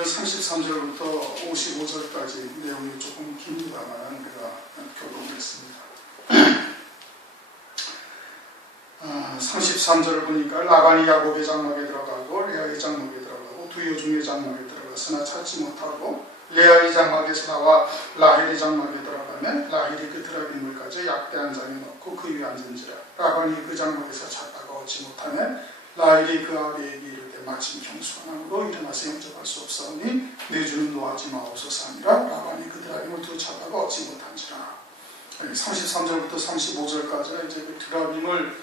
오늘은 33절부터 55절까지 내용이 조금 깁니다만 내가 교독했습니다. 33절을 보니까 라반이 야곱의 장막에 들어가고 레아의 장막에 들어가고 두 여종의 장막에 들어갔으나 찾지 못하고 레아의 장막에서 나와 라헬의 장막에 들어가면 라헬이 그 드라빔을 가져 약대 한 장에 넣고 그 위에 앉은지라. 라반이 그 장막에서 찾다가 얻지 못하면 라헬이 그 아비에게 이르되 마침 경수함으로 일어나서 영접할 수 없사오니 내 주는 노하지 마옵소서 하니라. 라반이 그 드라빔을 두 찾다가 얻지 못한지라. 33절부터 35절까지는 이제 그 드라빔을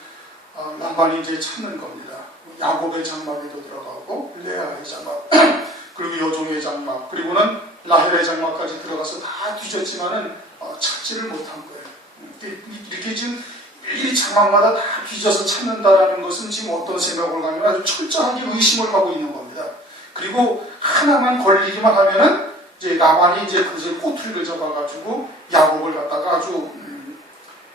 라반이 이제 찾는 겁니다. 야곱의 장막에도 들어가고 레아의 장막 그리고 여종의 장막 그리고는 라헬의 장막까지 들어가서 다 뒤졌지만은 찾지를 못한 거예요. 이렇게 지금 이 장막마다 다 뒤져서 찾는다라는 것은 지금 어떤 생각을 가면 아주 철저하게 의심을 하고 있는 겁니다. 그리고 하나만 걸리기만 하면은 이제 라반이 이제 그 꼬투리를 잡아가지고 야곱을 갖다가 아주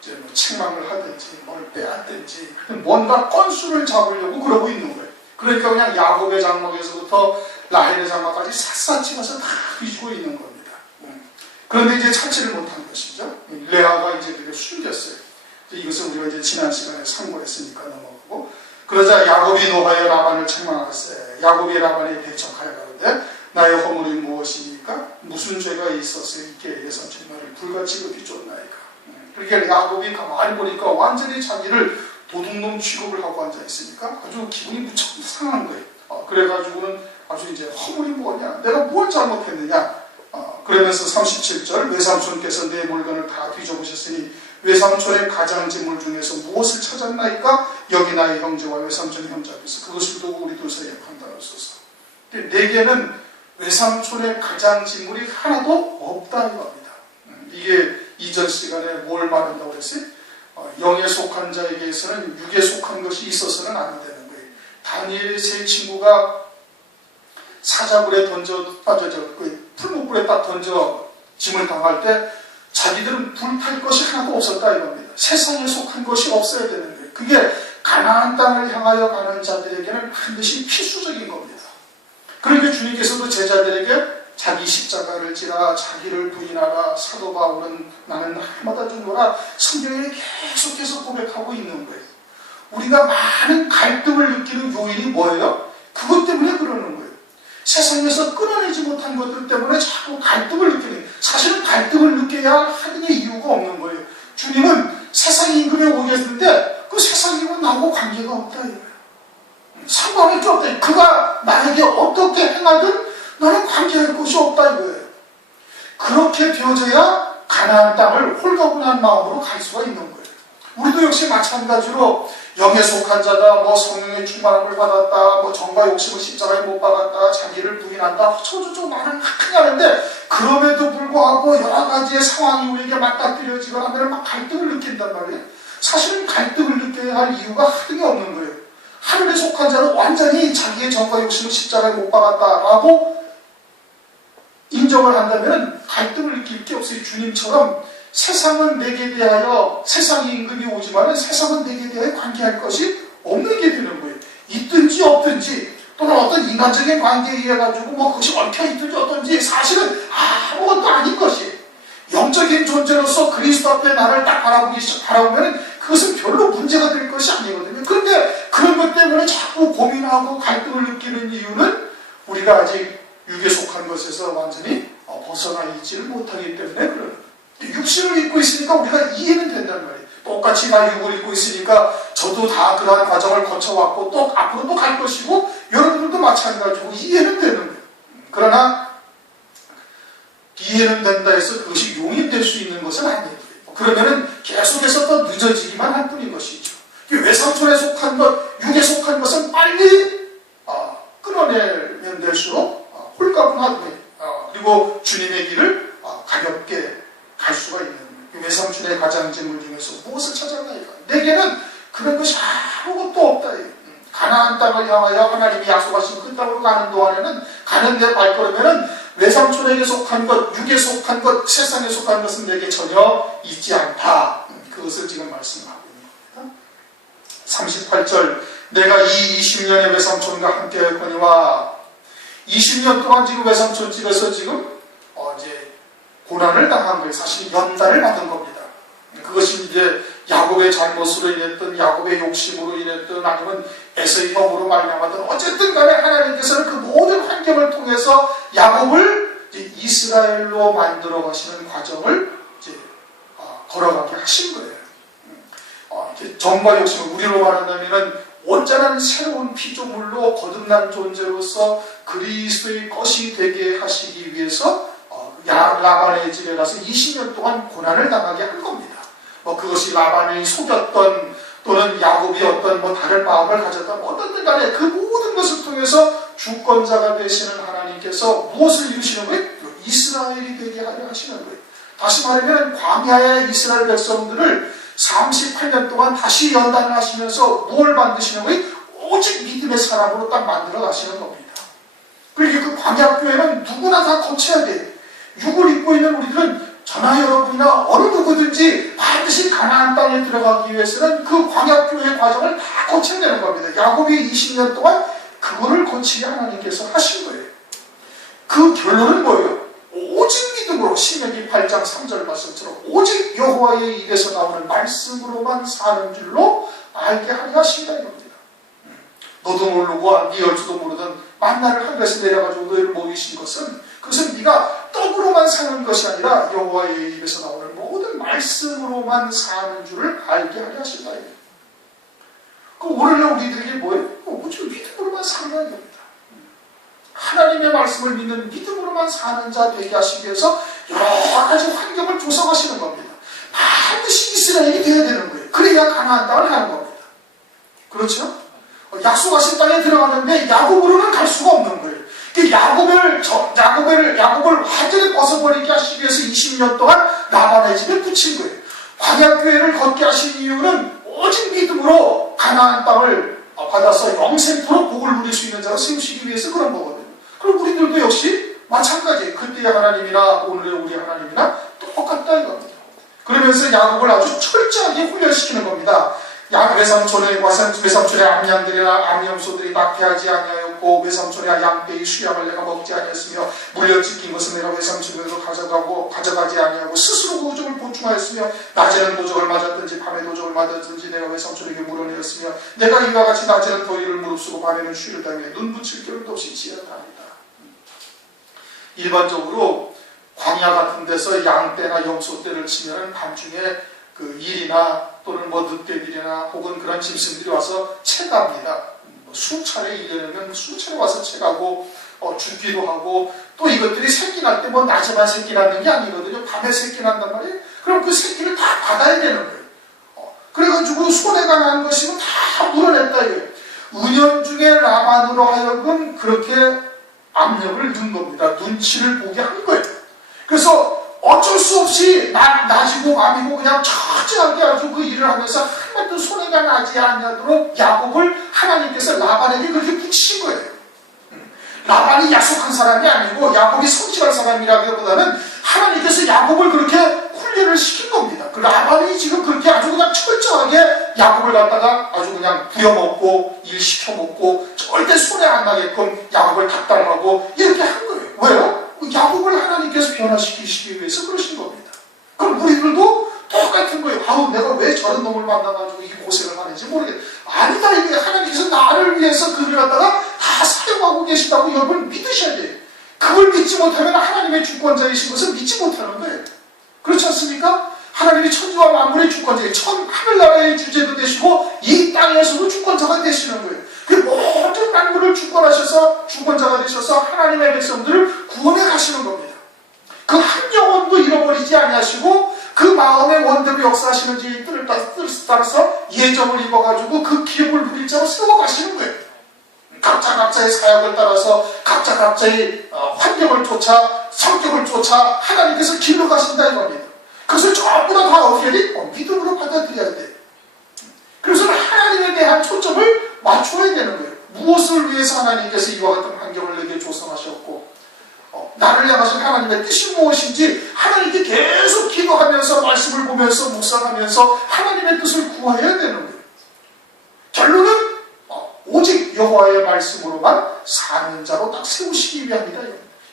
이제 뭐 책망을 하든지 뭘 빼앗든지 뭔가 건수를 잡으려고 그러고 있는 거예요. 그러니까 그냥 야곱의 장막에서부터 라헬의 장막까지 샅샅이 가서 다 뒤지고 있는 겁니다. 그런데 이제 찾지를 못한 것이죠. 레아가 이제 그게 숨겼어요. 이것을 우리가 이제 지난 시간에 참고했으니까 넘어가고, 그러자 야곱이 노하여 라반을 책망하세. 야곱이 라반에 대적하여 가는데 나의 허물이 무엇이니까? 무슨 죄가 있어서 이렇게 예선처럼 나를 불같이 그렇게 쫓나이까? 그러니까 야곱이 가만히 보니까 완전히 자기를 도둑놈 취급을 하고 앉아있으니까 아주 기분이 무척 상한 거예요. 그래가지고는 아주 이제 허물이 뭐냐? 내가 뭘 잘못했느냐? 그러면서 37절 외삼촌께서 내 물건을 다 뒤져보셨으니 외삼촌의 가장지물 중에서 무엇을 찾았나이까? 여기 나의 형제와 외삼촌 형제 앞에서 그것을 두고 우리 둘 사이에 판단하소서. 내게는 외삼촌의 가장지물이 하나도 없다 이겁니다. 이게 이전 시간에 뭘 말한다고 그랬어요? 영에 속한 자에게서는 육에 속한 것이 있어서는 안 되는 거예요. 다니엘의 세 친구가 사자굴에 풀목불에 딱 던져 짐을 당할 때 자기들은 불탈 것이 하나도 없었다 이겁니다. 세상에 속한 것이 없어야 되는 거예요. 그게 가나안 땅을 향하여 가는 자들에게는 반드시 필수적인 겁니다. 그러니까 주님께서도 제자들에게 자기 십자가를 지라 자기를 부인하라 사도 바울은 나는 날마다 죽노라 성경에 계속해서 고백하고 있는 거예요. 우리가 많은 갈등을 느끼는 요인이 뭐예요? 그것 때문에 그러는 거예요. 세상에서 끊어내지 못한 것들 때문에 자꾸 갈등을 느끼는 거예요. 사실은 갈등을 느껴야 하는 이유가 없는 거예요. 주님은 세상 임금에 오겠는데 그 세상 임금은 나하고 관계가 없다 이거예요. 상관이 없다. 그가 나에게 어떻게 행하든 나는 관계할 것이 없다 이거예요. 그렇게 되어져야 가나안 땅을 홀가분한 마음으로 갈 수가 있는 거예요. 우리도 역시 마찬가지로 영에 속한 자다, 뭐 성령의 충만함을 받았다, 뭐 정과 욕심을 십자가에 못 박았다, 자기를 부인한다, 저저저 말을 크게 하는데 그럼에도 불구하고 여러 가지의 상황이 우리에게 맞닥뜨려지거나 하면 막 갈등을 느낀단 말이에요. 사실은 갈등을 느껴야 할 이유가 하등이 없는 거예요. 하늘에 속한 자는 완전히 자기의 정과 욕심을 십자가에 못 박았다라고 인정을 한다면 갈등을 느낄 게 없어요. 주님처럼 세상은 내게 대하여 세상의 임금이 오지만 세상은 내게 대하여 관계할 것이 없는 게 되는 거예요. 있든지 없든지 또는 어떤 인간적인 관계에 의해 가지고 뭐 그것이 얽혀있든지 어떤지 사실은 아무것도 아닌 것이 영적인 존재로서 그리스도 앞에 나를 딱 바라보면 그것은 별로 문제가 될 것이 아니거든요. 그런데 그런 것 때문에 자꾸 고민하고 갈등을 느끼는 이유는 우리가 아직 육에 속한 것에서 완전히 벗어나 있지를 못하기 때문에 그런 거예요. 육신을 입고 있으니까 우리가 이해는 된단 말이에요. 똑같이 다 육을 입고 있으니까 저도 다 그러한 과정을 거쳐왔고 또 앞으로 또 갈 것이고 여러분들도 마찬가지고 이해는 되는 거예요. 그러나 이해는 된다 해서 그것이 용인될 수 있는 것은 아니에요. 그러면은 계속해서 더 늦어지기만 할 뿐인 것이죠. 외삼촌에 속한 것, 육에 속한 것은 빨리 끊어내면 될수록 홀가분하고 그리고 주님의 길을 가볍게 갈 수가 있는 거예요. 외삼촌의 가장지물 중에서 무엇을 찾아나이까? 내게는 그런 것이 아무것도 없다. 가나안 땅을 향하여 하나님이 약속하신 그 땅으로 가는 동안에는 가는 데 발걸으면은 외삼촌에게 속한 것, 육에 속한 것, 세상에 속한 것은 내게 전혀 있지 않다. 그것을 지금 말씀하고 있는 겁니다. 38절 내가 이 20년의 외삼촌과 함께 할 거니와 20년 동안 지금 외삼촌 집에서 지금 이제 고난을 당한 거예요. 사실 연단을 받은 겁니다. 그것이 이제 야곱의 잘못으로 인했던, 야곱의 욕심으로 인했던, 아니면 에서의 형으로 말미암았던, 어쨌든 간에 하나님께서는 그 모든 환경을 통해서 야곱을 이제 이스라엘로 만들어 가시는 과정을 이제 걸어가게 하신 거예요. 이제 정과 욕심을 우리로 말한다면은 온전한 새로운 피조물로 거듭난 존재로서 그리스도의 것이 되게 하시기 위해서 라반의 집에 가서 20년 동안 고난을 당하게 한 겁니다. 그것이 라반이 속였던, 또는 야곱이 어떤 다른 마음을 가졌던, 어떤 간에 그 모든 것을 통해서 주권자가 되시는 하나님께서 무엇을 이루시는 거예요? 이스라엘이 되게 하려 하시는 거예요. 다시 말하면 광야의 이스라엘 백성들을 38년 동안 다시 연단을 하시면서 뭘 만드시는 거예요? 오직 믿음의 사람으로 딱 만들어 가시는 겁니다. 그러니까 그 광야교회는 누구나 다 거쳐야 돼요. 육을 입고 있는 우리들은 저나 여러분이나 어느 누구든지 반드시 가나안 땅에 들어가기 위해서는 그 광야교회의 과정을 다 거쳐야 되는 겁니다. 야곱이 20년 동안 그거를 거치게 하나님께서 하신 거예요. 그 결론은 뭐예요? 오직 믿음으로, 신명기 8장 3절 말씀처럼 오직 여호와의 입에서 나오는 말씀으로만 사는 줄로 알게 하려 하신다 이겁니다. 너도 모르고 네 열주도 모르던 만나를 하늘에서 내려가지고 너희를 먹이신 것은, 그것은 네가 떡으로만 사는 것이 아니라 여호와의 입에서 나오는 모든 말씀으로만 사는 줄을 알게 하려 하신다 이겁니다. 그 오늘날 우리들에게 뭐예요? 오직 믿음으로만 사는 겁니다. 하나님의 말씀을 믿는 믿음으로만 사는 자 되게 하시기 위해서 여러 가지 환경을 조성하시는 겁니다. 반드시 이스라엘이 되어야 되는 거예요. 그래야 가나안 땅을 가는 겁니다. 그렇죠? 약속하신 땅에 들어가는데 야곱으로는 갈 수가 없는 거예요. 야곱을 완전히 벗어버리게 하시기 위해서 20년 동안 라반의 집에 붙인 거예요. 광야교회를 걷게 하신 이유는 오직 믿음으로 가나안 땅을 받아서 영생토록 복을 누릴 수 있는 자가 세우시기 위해서 그런 거거든요. 그럼 우리들도 역시 마찬가지예요. 그때의 하나님이나 오늘의 우리 하나님이나 똑같다 이겁니다. 그러면서 야곱을 아주 철저하게 훈련시키는 겁니다. 외삼촌의 암양들이나 암염소들이 낙태하지 아니하였고 외삼촌의 양떼의 수양을 내가 먹지 아니했으며 물려찢긴 것을 내가 외삼촌에서 가져가지 아니하고 스스로 도적을 보충하였으며 낮에는 도적을 맞았든지 밤에 도적을 맞았든지 내가 외삼촌에게 물어내었으며 내가 이와 같이 낮에는 더위를 무릅쓰고 밤에는 쉬를 당해 눈 붙일 겨를도 없이 지어다니다. 일반적으로 광야 같은 데서 양떼나 염소떼를 치면은 밤중에 그 일이나 또는 늑대들이나 혹은 그런 짐승들이 와서 채갑니다. 수차례 1년이면 수차례 와서 채가고 죽기도 하고, 또 이것들이 새끼 날 때 낮에만 새끼 낳는 게 아니거든요. 밤에 새끼 난단 말이에요. 그럼 그 새끼를 다 받아야 되는 거예요. 그래가지고 손해가 나는 것이면 다 물어냈다 이거예요. 은연중에 라반으로 하여금 그렇게 압력을 넣은 겁니다. 눈치를 보게 한 거예요. 그래서 어쩔 수 없이 낮이고 밤이고 그냥 철저하게 아주 그 일을 하면서 한번도 손해가 나지 않도록 야곱을 하나님께서 라반에게 그렇게 붙이신 거예요. 라반이 약속한 사람이 아니고 야곱이 성실한 사람이라기보다는 하나님께서 야곱을 그렇게 훈련을 시킨 겁니다. 그 라반이 지금 그렇게 아주 그냥 철저하게 야곱을 갖다가 아주 그냥 부여먹고 일 시켜먹고 절대 손해 안 나게끔 야곱을 닥달하고 이렇게 한 거예요. 왜요? 야곱을 하나님께서 변화시키시기 위해서 그러신 겁니다. 그럼 우리들도 똑같은 거예요. 내가 왜 저런 놈을 만나가지고 이 고생을 하는지 모르겠다. 아니다, 이게 하나님께서 나를 위해서 그를 갖다가 다 사용하고 계신다고 여러분 믿으셔야 돼요. 그걸 믿지 못하면 하나님의 주권자이신 것을 믿지 못하는 거예요. 그렇지 않습니까? 하나님이 천지와 만물의 주권자예요. 하늘나라의 주제도 되시고 이 땅에서도 주권자가 되시는 거예요. 그 모든 만물을 주권하셔서 주권자가 되셔서 하나님의 백성들을 구원해 가시는 겁니다. 그 한 영혼도 잃어버리지 아니하시고 그 마음의 원대로 역사하시는 지 뜻을 따라서 예정을 입어가지고 그 기업을 누릴 자로 세워가시는 거예요. 각자의 사역을 따라서 각자의 환경을 쫓아 성격을 쫓아 하나님께서 길러 가신다 이겁니다. 그것을 전부 다 어떻게 해야 돼? 믿음으로 받아들여야 돼. 그래서 하나님에 대한 초점을 맞춰야 되는 거예요. 무엇을 위해서 하나님께서 이와 같은 환경을 내게 조성하셨고 나를 향하신 하나님의 뜻이 무엇인지 하나님께 계속 기도하면서 말씀을 보면서 묵상하면서 하나님의 뜻을 구해야 되는 거예요. 결론은 오직 여호와의 말씀으로만 사는 자로 딱 세우시기 위함이다.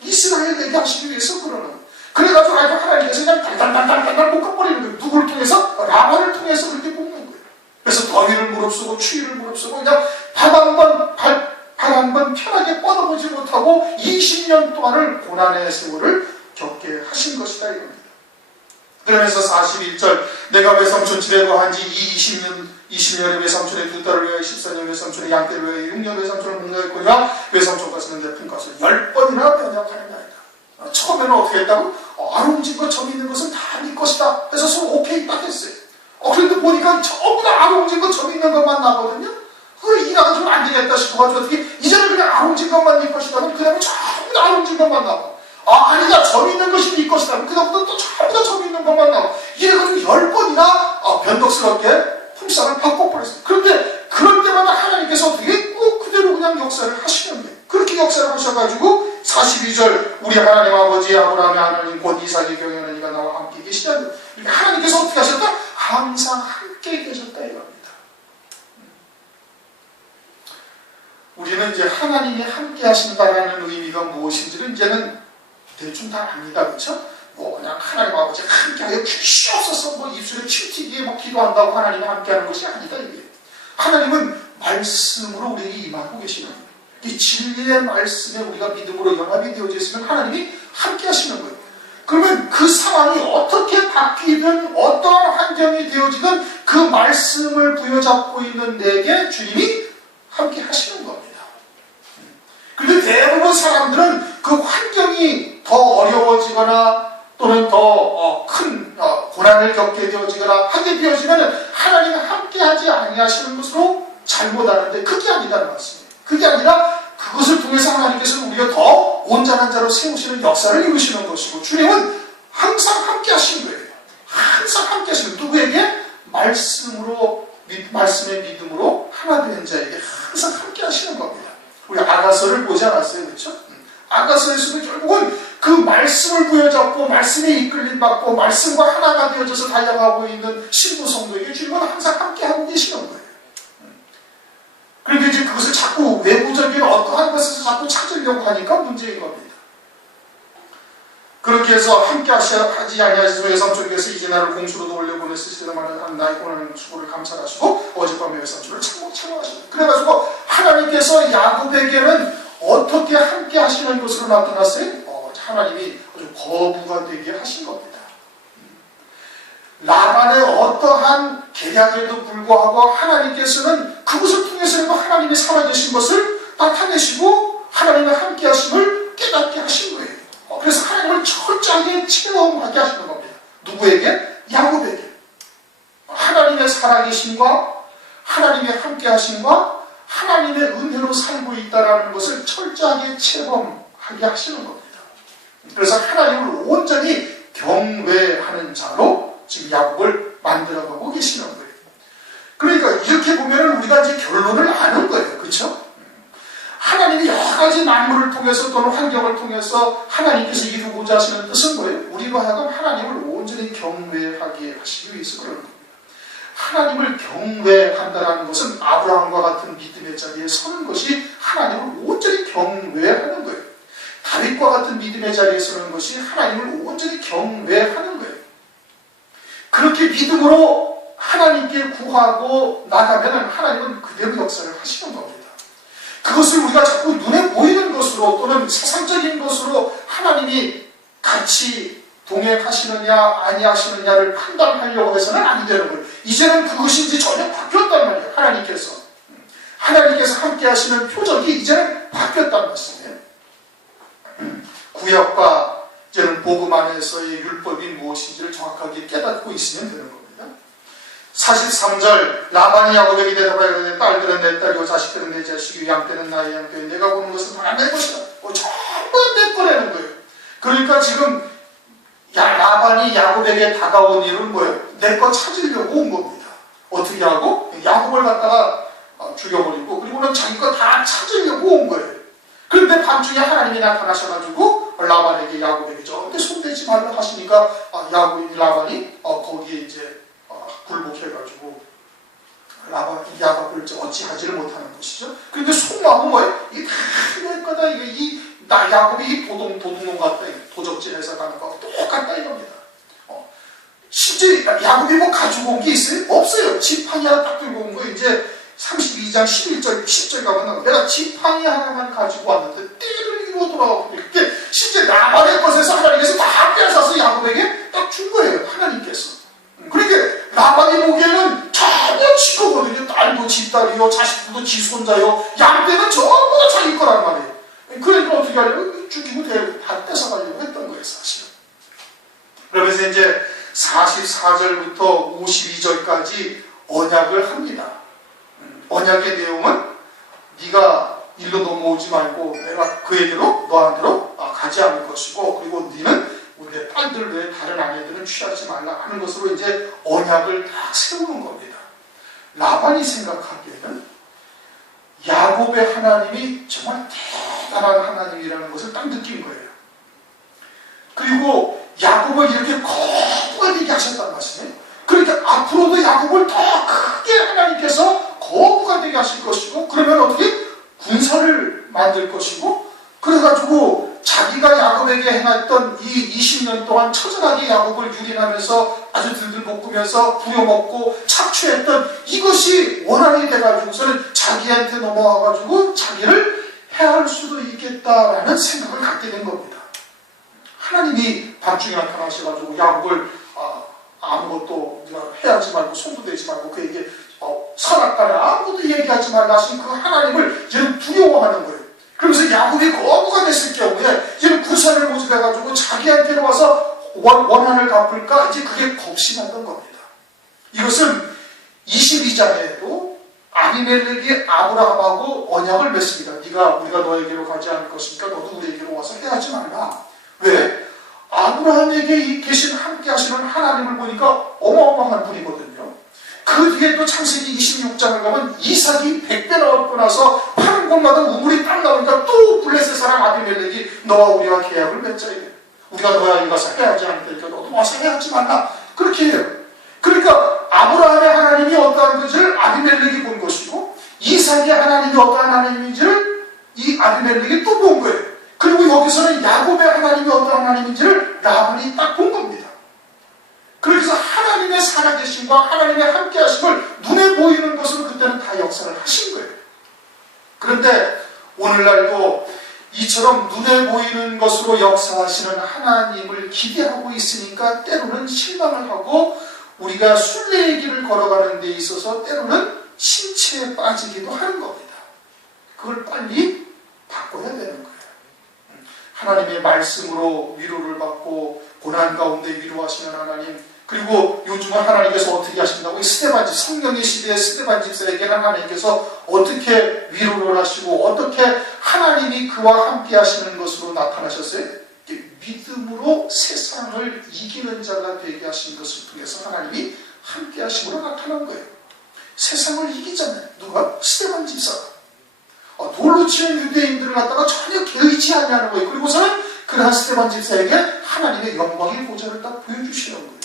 이스라엘에게 하시기 위해서 그러는 거예요. 그래가지고 하나님께서 그냥 달달달달달 묶어버리는 거예요. 누구를 통해서? 라반을 통해서 그렇게 묶는 거예요. 그래서 더위를 무릅쓰고 추위를 무릅쓰고 그냥 발 한 번 편하게 뻗어보지 못하고 20년 동안을 고난의 세월을 겪게 하신 것이다 이겁니다. 그러면서 41절 내가 외삼촌 집에 거한지 20년의 외삼촌의 두 딸을 위하여 14년 외삼촌의 양떼를 위하여 6년 외삼촌을 목록했거니와 외삼촌 가서는 내 품값을 10번이나 변약하는 나이다. 처음에는 어떻게 했다고? 아름진 것 점 있는 것은 다 네 것이다. 그래서 서로 오케이 딱 했어요. 그런데 보니까 전부 다 아름진 것 점 있는 것만 나거든요. 이 나가지고 안 되겠다 싶어가지고 어떻게 이제는 그냥 아름진 것만 네 것이다. 그 다음에 전부 다 아름진 것만 나고 아니다 점 있는 것이 네 것이다. 그 다음부터 또 전부 다 점 있는 것만 나고 이래가지고 10번이나 변덕스럽게 품삯을 바꿔버렸어요. 그런데 그럴 때마다 하나님께서 어떻게 꼭 그대로 그냥 역사를 하시는 거예요. 그렇게 역사를 하셔가지고 42절 우리 하나님 아버지 아브라함의 하나님 곧 이삭의 경외하는 이가 나와 함께 계시다. 하나님께서 어떻게 하셨다? 항상 함께 계셨다 이겁니다. 우리는 이제 하나님이 함께 하신다라는 의미가 무엇인지를 이제는 대충 다 압니다. 그렇죠? 그냥 하나님 아버지 함께하여 주시옵소서 입술에 큐티기에 기도한다고 하나님이 함께하는 것이 아니다 이게. 하나님은 말씀으로 우리에게 임하고 계시는 거예요. 이 진리의 말씀에 우리가 믿음으로 연합이 되어져 있으면 하나님이 함께 하시는 거예요. 그러면 그 상황이 어떻게 바뀌든 어떠한 환경이 되어지든 그 말씀을 부여잡고 있는 내게 주님이 함께 하시는 겁니다. 그런데 대부분 사람들은 그 환경이 더 어려워지거나 또는 더 큰 고난을 겪게 되어지거나 하게 되어지면 하나님이 함께하지 아니하시는 것으로 잘못하는데 그게 아니다는 말씀이에요. 그게 아니라 그것을 통해서 하나님께서는 우리가 더 온전한 자로 세우시는 역사를 이루시는 것이고 주님은 항상 함께 하신 거예요. 항상 함께 하시는 누구에게? 말씀의 믿음으로 하나 된 자에게 항상 함께 하시는 겁니다. 우리 아가서를 보지 않았어요. 그렇죠? 아가서에서도 결국은 그 말씀을 부여잡고 말씀에 이끌림 받고 말씀과 하나가 되어져서 달려가고 있는 신부 성도에게 주님은 항상 함께하고 계시는 거예요. 그런데 이제 그것을 자꾸 외부적인 어떠한 것에서 자꾸 찾으려고 하니까 문제인 겁니다. 그렇게 해서 함께 하지 아니하시소 외삼촌께서 이제 나를 공수로도 올려보냈으시다만 한 나의 고난의 수고를 감찰하시고 어젯밤에 외삼촌을 참모하시고 그래가지고 하나님께서 야곱에게는 어떻게 함께 하시는 것으로 나타났어요? 하나님이 아주 거부가 되게 하신 겁니다. 라반의 어떠한 계략에도 불구하고 하나님께서는 그것을 통해서라도 하나님이 살아계신 것을 나타내시고 하나님의 함께 하심을 깨닫게 하신 거예요. 그래서 하나님을 철저하게 체험하게 하시는 겁니다. 누구에게? 야곱에게. 하나님의 살아계심과 하나님의 함께 하심과 하나님의 은혜로 살고 있다는 것을 철저하게 체험하게 하시는 겁니다. 그래서 하나님을 온전히 경외하는 자로 지금 야곱을 만들어가고 계시는 거예요. 그러니까 이렇게 보면 우리가 이제 결론을 아는 거예요. 그렇죠? 하나님이 여러 가지 만물을 통해서 또는 환경을 통해서 하나님께서 이루고자 하시는 뜻은 뭐예요? 우리로 하여금 하나님을 온전히 경외하게 하시기 위해서 그러는 겁니다. 하나님을 경외한다는 것은 아브라함과 같은 믿음의 자리에 서는 것이 하나님을 온전히 경외하는 거예요. 다윗과 같은 믿음의 자리에 서는 것이 하나님을 온전히 경외하는 거예요. 그렇게 믿음으로 하나님께 구하고 나가면 하나님은 그대로 역사를 하시는 겁니다. 그것을 우리가 자꾸 눈에 보이는 것으로 또는 세상적인 것으로 하나님이 같이 동행하시느냐 아니하시느냐를 판단하려고 해서는 안 되는 거예요. 이제는 그것이 이제 전혀 바뀌었단 말이에요. 하나님께서 함께 하시는 표적이 이제는 바뀌었다는 말씀이에요. 구약과 이제는 복음 안에서의 율법이 무엇인지를 정확하게 깨닫고 있으면 되는 겁니다. 43절 라반이 야곱에게 대답하여 이르되 딸들은 내 딸이요 자식들은 내 자식이요 양떼는 나의 양떼요 내가 보는 것은 다 내 것이다. 전부 내 거라는 거예요. 그러니까 지금 라반이 야곱에게 다가온 일은 뭐예요? 내 거 찾으려고 온 겁니다. 어떻게 하고? 야곱을 갖다가 죽여버리고 그리고는 자기 거 다 찾으려고 온 거예요. 그런데 밤중에 하나님이 나타나셔가지고 라반에게 야곱에게 절대 손대지 말라 하시니까 라반이 거기에 이제 굴복해가지고 야곱을 어찌하지를 못하는 것이죠. 그런데 속마음은 뭐예요? 이게 다 내 거다. 나 야곱이 이 도둑놈 같다. 도적질해서 가는 거하고 똑같다 이겁니다. 실제 야곱이 뭐 가지고 온 게 있어요? 없어요. 지팡이 하나 딱 들고 온 거 이제 32장 11절 10절 가면 내가 지팡이 하나만 가지고 왔는데 띠를 이루어 돌아가고 그게 실제 라반의 것에서 하나님께서 다 빼앗아서 야곱에게 딱 준 거예요. 하나님께서. 그러니까 라반이 보기에는 전혀 지 거거든요. 딸도 지 딸이요, 자식들도 지 손자요, 양떼는 전부 다 자기 거란 말이에요. 그러니까 어떻게 하려고? 죽이고 다 뺏어가려고 했던 거예요, 사실은. 그러면서 이제 44절부터 52절까지 언약을 합니다. 언약의 내용은 네가 일로 넘어오지 말고 내가 그에게로 너한테로 가지 않을 것이고, 그리고 너는 우리의 딸들 외에 다른 아내들은 취하지 말라 하는 것으로 이제 언약을 딱 세우는 겁니다. 라반이 생각하기에는 야곱의 하나님이 정말 대단한 하나님이라는 것을 딱 느낀 거예요. 그리고 야곱을 이렇게 거부가 되게 하셨단 말씀이에요. 그러니까 앞으로도 야곱을 더 크게 하나님께서 거부가 되게 하실 것이고, 그러면 어떻게? 군사를 만들 것이고, 그래가지고 자기가 야곱에게 행했던 이 20년 동안 처절하게 야곱을 유린하면서 아주 들들 볶으면서 부려먹고 착취했던 이것이 원한이 돼가지고서는 자기한테 넘어와가지고 자기를 해할 수도 있겠다라는 생각을 갖게 된 겁니다. 하나님이 밤중에 나타나셔가지고 야곱을 아무것도 네가 해하지 말고 손도 대지 말고 그에게 선악과를 아무것도 얘기하지 말라 하신 그 하나님을 얘는 두려워하는 거예요. 그러면서 야곱이 거부가 됐을 경우에 얘는 구사를 모집해가지고 자기한테 와서 원한을 갚을까? 이제 그게 겁이 났던 겁니다. 이것은 22장에도 아비멜렉이 아브라함하고 언약을 맺습니다. 우리가 너에게로 가지 않을 것이니까 너도 우리에게로 와서 해하지 말라. 왜? 아브라함에게 계신 함께 하시는 하나님을 보니까 어마어마한 분이거든요. 그 뒤에 또 창세기 26장을 가면 이삭이 100배 낳고 나서 파는 곳마다 우물이 딱 나오니까 또 블레셋 사람 아비멜렉이 너와 우리와 계약을 맺자. 우리가 너와 가서 해야지 않을 테니까 너도 와서 해야지 말라. 그렇게 해요. 그러니까 아브라함의 하나님이 어떠한 것을 아비멜렉이 본 것이고, 이삭의 하나님이 어떠한 하나님인지를 이 아비멜렉이 또 본 거예요. 그리고 여기서는 야곱의 하나님이 어떠한 하나님인지를 라반이 딱 본 겁니다. 그래서 하나님의 살아계심과 하나님의 함께하심을 눈에 보이는 것으로 그때는 다 역사를 하신 거예요. 그런데 오늘날도 이처럼 눈에 보이는 것으로 역사하시는 하나님을 기대하고 있으니까 때로는 실망을 하고 우리가 순례의 길을 걸어가는 데 있어서 때로는 신체에 빠지기도 하는 겁니다. 그걸 빨리 바꿔야 되는 거예요. 하나님의 말씀으로 위로를 받고 고난 가운데 위로하시는 하나님, 그리고 요즘은 하나님께서 어떻게 하신다고? 스데반집, 성령의 시대의 스데반 집사에게는 하나님께서 어떻게 위로를 하시고 어떻게 하나님이 그와 함께 하시는 것으로 나타나셨어요? 믿음으로 세상을 이기는 자가 되게 하신 것을 통해서 하나님이 함께 하심으로 나타난 거예요. 세상을 이기잖아요. 누가? 스데반 집사가. 돌로 치는 유대인들을 갖다가 전혀 개의치 않냐는 거예요. 그리고서는 그러한 스데반 집사에게 하나님의 영광의 보좌를 딱 보여주시는 거예요.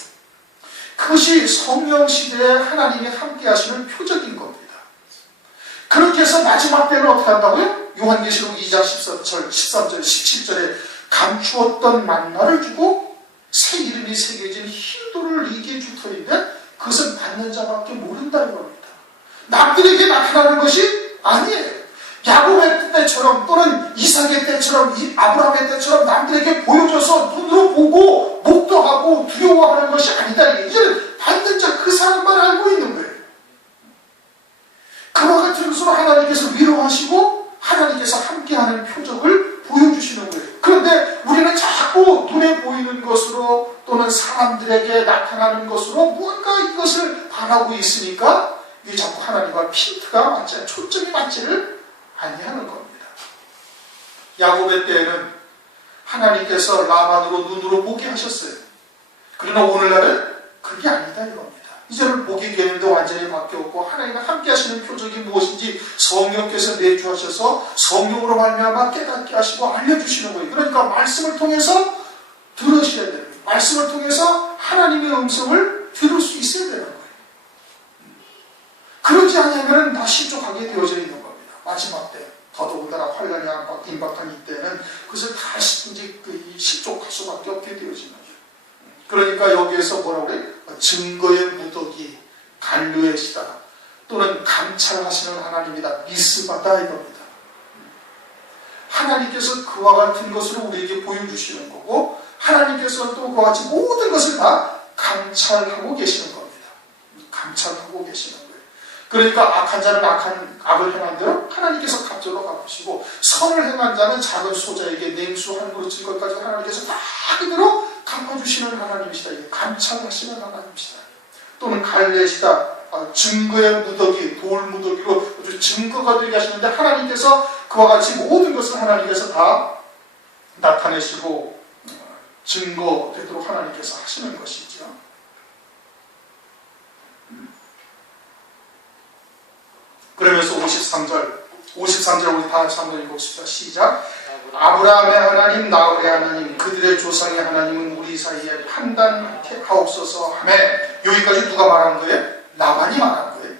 그것이 성령 시대에 하나님이 함께 하시는 표적인 겁니다. 그렇게 해서 마지막 때는 어떻게 한다고요? 요한계시록 2장 13절, 17절에 감추었던 만나를 주고 새 이름이 새겨진 흰돌을 이게 줄 터인데 그것은 받는 자밖에 모른다는 겁니다. 남들에게 나타나는 것이 아니에요. 야곱의 때처럼 또는 이삭의 때처럼 아브라함의 때처럼 남들에게 보여줘서 눈으로 보고 목도하고 두려워하는 것이 아니다. 이제는 받는 자 그 사람만 알고 있는 거예요. 그와 같은 것으로 하나님께서 위로하시고 하나님께서 함께하는 표적을 보여주시는 거예요. 그런데 우리는 자꾸 눈에 보이는 것으로 또는 사람들에게 나타나는 것으로 뭔가 이것을 바라고 있으니까 이게 자꾸 하나님과 핀트가 맞지 않아요. 초점이 맞지를 아니하는 겁니다. 야곱의 때에는 하나님께서 라반으로 눈으로 보게 하셨어요. 그러나 오늘날은 그게 아니다 이겁니다. 이제는 보기 되는데 완전히 바뀌었고 하나님과 함께 하시는 표적이 무엇인지 성령께서 내주하셔서 성령으로 말미암아 깨닫게 하시고 알려주시는 거예요. 그러니까 말씀을 통해서 들으셔야 돼요. 말씀을 통해서 하나님의 음성을 들을 수 있어야 되는 거예요. 그러지 그러지 않으면 다 실족하게 되어져 있는 겁니다. 마지막 때 더더군다나 환란이 임박한 이때는 그것을 다 이제 실족할 수밖에 없게 되어지는 거예요. 그러니까 여기에서 뭐라고 그래? 증거의 무더기, 간류의 시다, 또는 감찰하시는 하나님이다, 미스바다 이겁니다. 하나님께서 그와 같은 것으로 우리에게 보여주시는 거고, 하나님께서 또 그와 같이 모든 것을 다 감찰하고 계시는 겁니다. 감찰하고 계시는 거예요. 그러니까 악한 자는 악을 행한 대로 하나님께서 갑절로 갚으시고, 선을 행한 자는 작은 소자에게 냉수 한 그릇 것까지 하나님께서 다 그대로 갚아주시는 하나님이시다. 이게 감찰하시는 하나님이시다. 또는 갈래시다, 증거의 무더기, 돌 무더기로 증거가 되게 하시는데, 하나님께서 그와 같이 모든 것을 하나님께서 다 나타내시고 증거되도록 하나님께서 하시는 것이죠. 그러면서 53절 우리 다 같이 한번 읽읍시다. 시작. 아브라함의 하나님, 나홀의 하나님, 그들의 조상의 하나님은 우리 사이에 판단하옵소서 하며, 여기까지 누가 말한 거예요? 라반이 말한 거예요.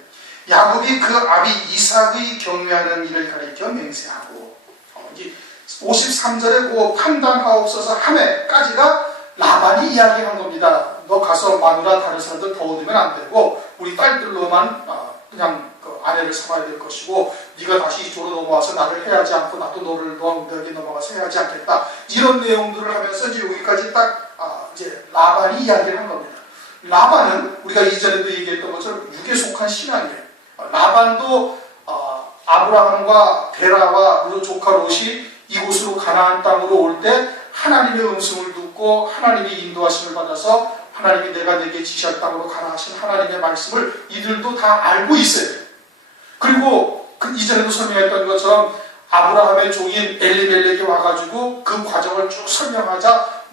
야곱이 그 아비 이삭의 경외하는 일을 가리켜 맹세하고, 53절에 그 판단하옵소서 하며까지가 라반이 이야기한 겁니다. 너 가서 마누라 다른 사람들 더 얻으면 안 되고 우리 딸들로만 그냥 그 아내를 삼아야 될 것이고, 네가 다시 이쪽으로 넘어와서 나를 해하지 않고 나도 너에게 넘어가서 해하지 않겠다, 이런 내용들을 하면서 이제 여기까지 딱 이제 라반이 이야기를 한 겁니다. 라반은 우리가 이전에도 얘기했던 것처럼 육에 속한 신앙이에요. 라반도 아브라함과 데라와 그리고 조카 롯이 이곳으로 가나안 땅으로 올 때 하나님의 음성을 듣고 하나님이 인도하심을 받아서 하나님이 내가 내게 지시할 땅으로 가라 하신 하나님의 말씀을 이들도 다 알고 있어요. 그리고 이전에도 설명했던 것처럼 아브라함의 종인 엘리멜렉이 와가지고 그 과정을 쭉 설명하자,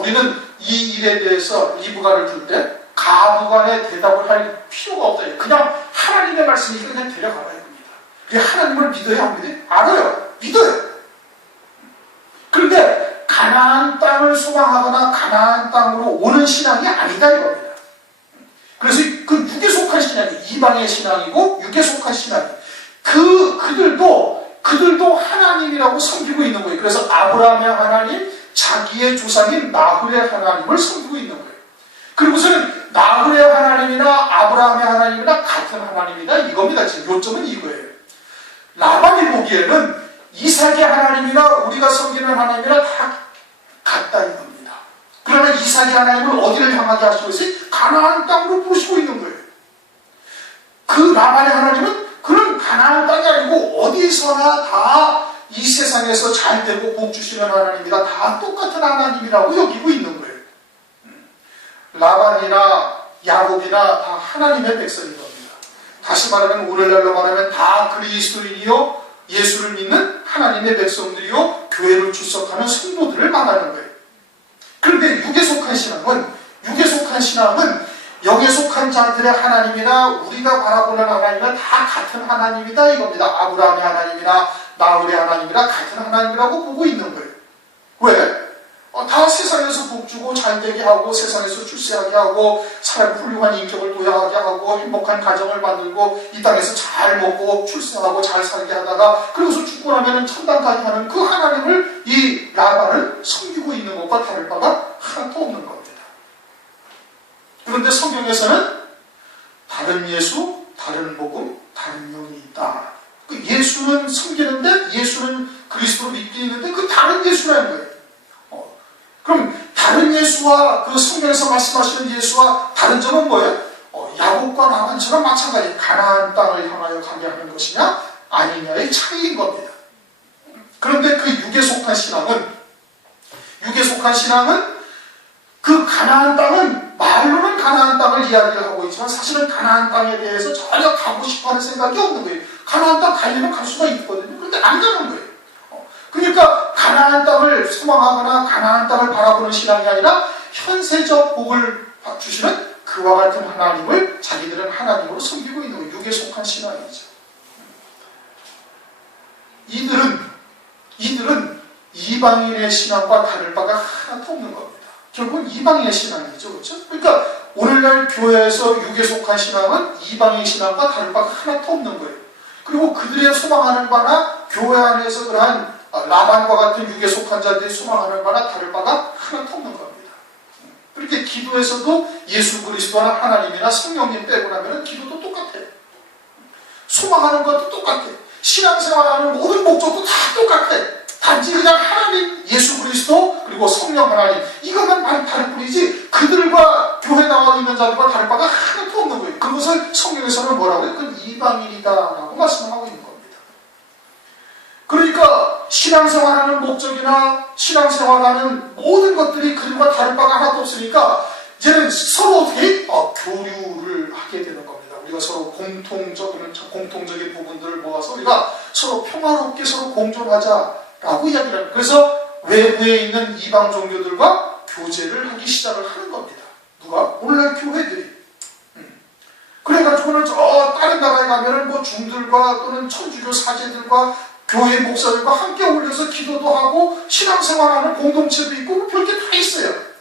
우리는 이 일에 대해서 리브가를 줄 때 가부간에 대답을 할 필요가 없다. 그냥 하나님의 말씀이니까 그냥 데려가라 이겁니다. 그게 하나님을 믿어야 합니다. 알아요. 믿어요. 그런데 가나안 땅을 소망하거나 가나안 땅으로 오는 신앙이 아니다 이겁니다. 그래서 그 육에 속한 신앙이 이방의 신앙이고 육에 속한 신앙이 그들도 하나님이라고 섬기고 있는 거예요. 그래서 아브라함의 하나님, 자기의 조상인 나홀의 하나님을 섬기고 있는 거예요. 그리고서는 나홀의 하나님이나 아브라함의 하나님이나 같은 하나님이다 이겁니다. 지금 요점은 이거예요. 라반이 보기에는 이삭의 하나님이나 우리가 섬기는 하나님이나 다 같다 이겁니다. 그러나 이삭의 하나님을 어디를 향하게 하시고 있어요? 가나안 땅으로 부르시고 있는 거예요. 그 라반의 하나님은 그런 가나안 땅이 아니고 어디서나 다 이 세상에서 잘 되고 복 주시는 하나님이다, 다 똑같은 하나님이라고 여기고 있는 거예요. 라반이나 야곱이나 다 하나님의 백성인 겁니다. 다시 말하면 오늘날로 말하면 다 그리스도인이요 예수를 믿는 하나님의 백성들이요 교회를 출석하는 성도들을 말하는 거예요. 그런데 육에 속한 신앙은 영에 속한 자들의 하나님이나 우리가 바라보는 하나님은 다 같은 하나님이다 이겁니다. 아브라함의 하나님이나 나홀의 하나님이나 같은 하나님이라고 보고 있는 거예요. 왜? 다 세상에서 복주고 잘되게 하고 세상에서 출세하게 하고 사람 훌륭한 인격을 부여하게 하고 행복한 가정을 만들고 이 땅에서 잘 먹고 출세하고 잘 살게 하다가 그러고서 죽고 나면 천당 가게 하는 그 하나님을 이 라반은 섬기고 있는 것과 다를 바가 하나도 없는 겁니다. 그런데 성경에서는 다른 예수, 다른 복음, 다른 영이 있다. 예수는 섬기는데 예수는 그리스도로 믿기 있는데 그 다른 예수라는 거예요. 그럼 다른 예수와 그 성경에서 말씀하시는 예수와 다른 점은 뭐예요? 야곱과 라반처럼 마찬가지 가나안 땅을 향하여 가게 하는 것이냐 아니냐의 차이인 겁니다. 그런데 그 육에 속한 신앙은 그 가나안 땅은 말로는 가나안 땅을 이야기를 하고 있지만 사실은 가나안 땅에 대해서 전혀 가고 싶어하는 생각이 없는 거예요. 가나안 땅 가려면 갈 수가 있거든요. 그런데 안 가는 거예요. 그러니까 가나안 땅을 소망하거나 가나안 땅을 바라보는 신앙이 아니라 현세적 복을 주시는 그와 같은 하나님을 자기들은 하나님으로 섬기고 있는 거예요. 육에 속한 신앙이죠. 이들은 이방인의 신앙과 다를 바가 하나도 없는 겁니다. 결국은 이방인의 신앙이죠. 그렇죠? 그러니까 오늘날 교회에서 육에 속한 신앙은 이방인 신앙과 다를 바가 하나도 없는 거예요. 그리고 그들의 소망하는 바나 교회 안에서 그러한 라반과 같은 육에 속한 자들이 소망하는 바나 다를 바가 하나도 없는 겁니다. 그렇게 기도에서도 예수 그리스도나 하나님이나 성령님 빼고 나면 기도도 똑같아요. 소망하는 것도 똑같아. 신앙생활하는 모든 목적도 다 똑같아. 단지 그냥 하나님, 예수 그리스도, 그리고 성령 하나님, 이것만 많이 다를 뿐이지 그들과 교회 나와 있는 자들과 다를 바가 하나도 없는 거예요. 그것을 성경에서는 뭐라고 해요? 그건 이방인이다라고 말씀하고 있는 겁니다. 그러니까 신앙생활하는 목적이나 신앙생활하는 모든 것들이 그들과 다를 바가 하나도 없으니까 이제는 서로 어떻게 교류를 하게 되는 겁니다. 우리가 서로 공통적인 부분들을 모아서 우리가 서로 평화롭게 서로 공존하자라고 이야기를 합니다. 그래서 외부에 있는 이방 종교들과 교제를 하기 시작을 하는 겁니다. 누가? 오늘날 교회들이. 그래가지고는 저 다른 나라에 가면은 뭐 중들과 또는 천주교 사제들과 교회 목사들과 함께 어울려서 기도도 하고 신앙생활하는 공동체도 있고 별게 다 있어요.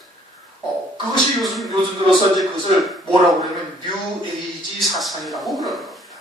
그것이 요즘 들어서 이제 그것을 뭐라고 그러면 뉴에이지 사상이라고 그러는 겁니다.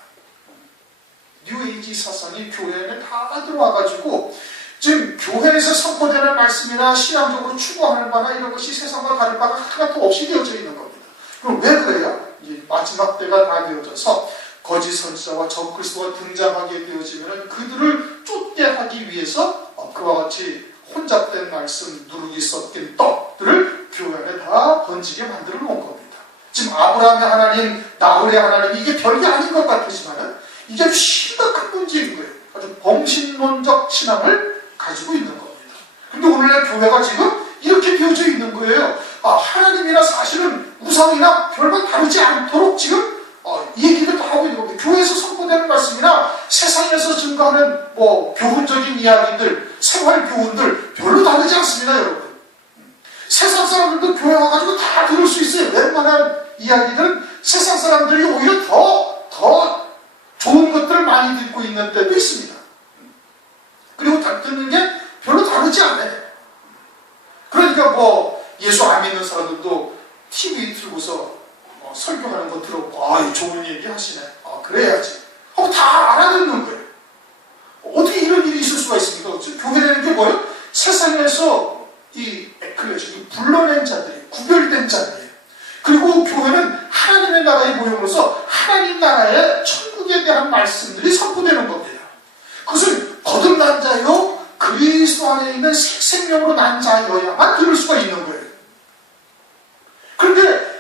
뉴에이지 사상이 교회에 다 들어와가지고 지금 교회에서 선포되는 말씀이나 신앙적으로 추구하는 바나 이런 것이 세상과 다를 바가 하나도 없이 되어져 있는 겁니다. 그럼 왜 그래요? 이제 마지막 때가 다 되어져서 거짓 선지자와 적그리스도가 등장하게 되어지면 그들을 쫓게 하기 위해서 그와 같이 혼잡된 말씀, 누룩이 섞인 떡들을 교회 안에 다 번지게 만들어 놓은 겁니다. 지금 아브라함의 하나님, 나홀의 하나님, 이게 별게 아닌 것 같지만 이게 아주 심각한 문제인 거예요. 아주 범신론적 신앙을 가지고 있는 겁니다. 근데 오늘날 교회가 지금 이렇게 되어져 있는 거예요. 하나님이나 사실은 우상이나 별반 다르지 않도록 지금 얘기를 다 하고 있는 겁니다. 교회에서 선포되는 말씀이나 세상에서 증거하는 교훈적인 이야기들, 생활 교훈들 별로 다르지 않습니다, 여러분. 세상 사람들도 교회 와가지고 다 들을 수 있어요. 웬만한 이야기들은 세상 사람들이 오히려 더 좋은 것들을 많이 듣고 있는 때도 있습니다. 그리고 듣는 게 별로 다르지 않아요. 그러니까 예수 안 믿는 사람들도 TV 틀고서 설교하는 거 들어보고 좋은 얘기 하시네. 그래야지. 하고 다 알아듣는 거예요. 어떻게 이런 일이 있을 수가 있습니까? 교회라는 게 뭐예요? 세상에서 이 에클레시, 불러낸 자들이, 구별된 자들이에요. 그리고 교회는 하나님의 나라의 모형으로서 하나님 나라의 천국에 대한 말씀들이 선포되는 겁니다. 그것은 거듭난 자요, 그리스도 안에 있는 생명으로 난 자여야만 들을 수가 있는 거예요. 그런데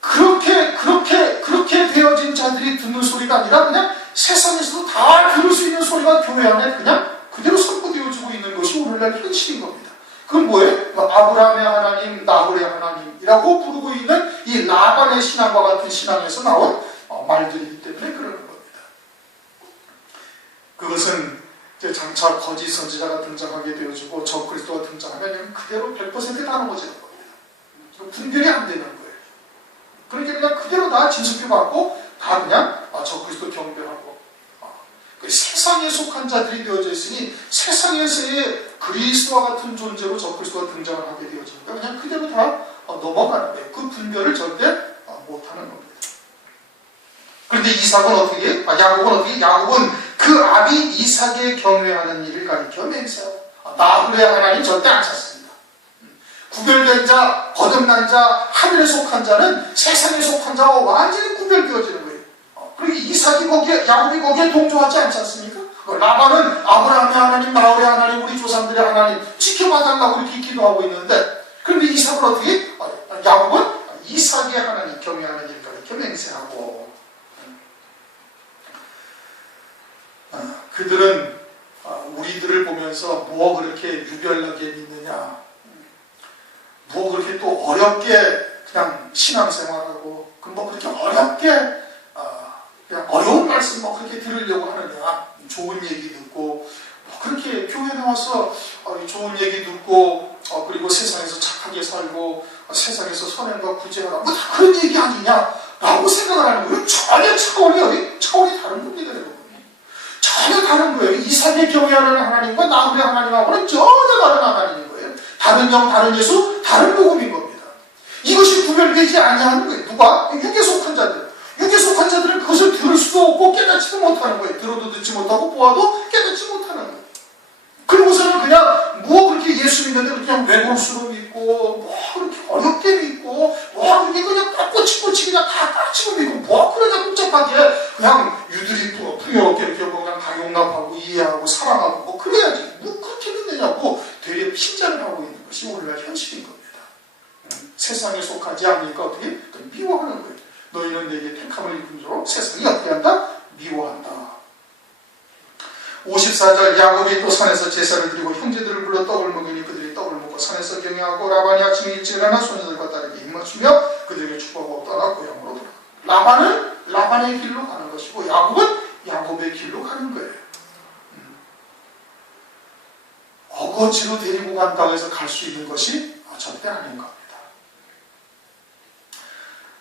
그렇게 되어진 자들이 듣는 소리가 아니라 그냥 세상에서도 다 들을 수 있는 소리가 교회 안에 그냥 그대로 선포되어지고 있는 것이 오늘날 현실인 겁니다. 그건 뭐예요? 아브라함의 하나님, 나홀의 하나님이라고 부르고 있는 이 라반의 신앙과 같은 신앙에서 나온 말들이기 때문에 그러는 겁니다. 그것은 이제 장차 거짓 선지자가 등장하게 되어지고 적그리스도가 등장하면 그대로 100% 다 넘어지는 겁니다. 분별이 안 되는 거예요. 그러니까 그냥 그대로 다 진술표 받고 다 그냥 적그리스도 경배하고 세상에 속한 자들이 되어져 있으니 세상에서의 그리스도와 같은 존재로 적그리스도가 등장을 하게 되어집니다. 그냥 그대로 다 넘어가는 거예요. 그 분별을 절대 못하는 겁니다. 그런데 이삭은 어떻게 해요? 야곱은 어떻게 해요? 야곱은 그 아비 이삭의 경외하는 일을 가리켜 맹세하고 나홀의 하나님 절대 안 찾습니다. 구별된 자, 거듭난 자, 하늘에 속한 자는 세상에 속한 자와 완전히 구별되어지는 거예요. 그러니까 이삭이 야곱이 거기에 동조하지 않지 않습니까? 라반은 아브라함의 하나님, 나홀의 하나님, 우리 조상들의 하나님 지켜봐달라고 이렇게 기도하고 있는데, 그런데 이삭은 어떻게? 야곱은 이삭의 하나님 경외하는 일을 가리켜 맹세하고, 그들은 우리들을 보면서 뭐 그렇게 유별나게 믿느냐, 뭐 그렇게 또 어렵게 그냥 신앙생활하고 뭐 그렇게 어렵게 그냥 어려운 말씀 뭐 그렇게 들으려고 하느냐, 좋은 얘기 듣고 그렇게 교회 나와서 좋은 얘기 듣고 그리고 세상에서 착하게 살고 세상에서 선행과 구제하라 뭐 다 그런 얘기 아니냐라고 생각을 하는 거예요. 전혀 차원이 다른 겁니다. 전혀 다른 거예요. 이삭의 경외하는 하나님과 나홀의 하나님하고는 전혀 다른 하나님인 거예요. 다른 영, 다른 예수, 다른 복음인 겁니다. 이것이 구별되지 아니하는 거예요. 누가? 육에 속한 자들. 육에 속한 자들은 그것을 들을 수도 없고 깨닫지도 못하는 거예요. 들어도 듣지 못하고 보아도 깨닫지 못하는 거예요. 그러고서는 그냥 뭐 그렇게 예수 믿는데 그냥 외골수로 믿고 뭐 그렇게 어렵게 믿고 뭐 그렇게 그냥 꼬치꼬치 그냥 다 까치고 믿고 뭐 그러냐 복잡하게 그냥 유들이 풍요롭게 이렇게 뭐 그냥 다 용납하고 이해하고 사랑하고 뭐 그래야지 뭐 그렇게 믿느냐고 되려 핀잔을 하고 있는 것이 오늘날 현실인 겁니다. 세상에 속하지 않으니까 어떻게? 미워하는 거예요. 너희는 내게 택함을 입은 줄 세상이 어떻게 한다? 미워한다. 54절 야곱이 또 산에서 제사를 드리고 형제들을 불러 떡을 먹으니 그들이 떡을 먹고 산에서 경영하고 라반이 아침에 일찍 일어나 소녀들과 딸에게 힘맞추며 그들에게 축복하고 떠나 고향으로 돌아간다. 라반은 라반의 길로 가는 것이고 야곱은 야곱의 길로 가는 거예요. 어거지로 데리고 간다고 해서 갈 수 있는 것이 절대 아닌 겁니다.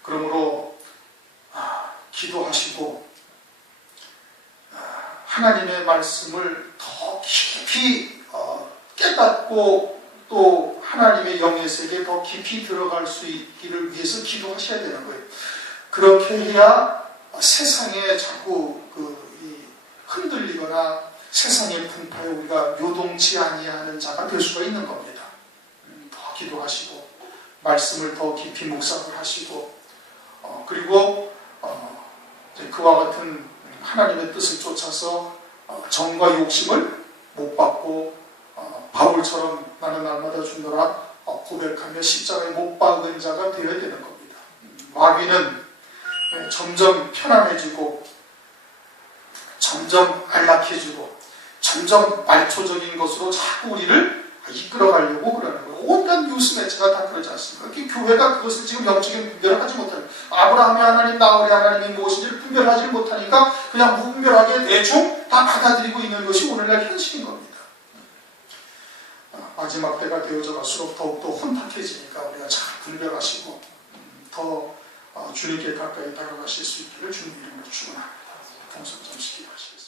그러므로 기도하시고 하나님의 말씀을 더 깊이 깨닫고 또 하나님의 영의 세계에 더 깊이 들어갈 수 있기를 위해서 기도하셔야 되는 거예요. 그렇게 해야 세상에 자꾸 흔들리거나 세상의 풍파에 우리가 요동치 아니하는 자가 될 수가 있는 겁니다. 더 기도하시고 말씀을 더 깊이 묵상을 하시고 그리고 그와 같은 하나님의 뜻을 쫓아서 정과 욕심을 못 받고 바울처럼 나는 날마다 죽노라 고백하며 십자가에 못 박은 자가 되어야 되는 겁니다. 마귀는 점점 편안해지고 점점 안락해지고 점점 말초적인 것으로 자꾸 우리를 이끌어가려고 그러는 거예요. 온갖 뉴스 매체가 다 그러지 않습니까? 교회가 그것을 지금 영적인 분별을 하지 못하는 아브라함의 하나님, 나홀의 하나님이 무엇인지를 분별하지 못하니까 그냥 무분별하게 대충 다 받아들이고 있는 것이 오늘날 현실인 겁니다. 마지막 때가 되어져 갈수록 더욱더 혼탁해지니까 우리가 잘 분별하시고 더 주님께 가까이 다가가실 수 있기를 주님 이름으로 축원합니다. 동선 잠시 기도하시겠습니다.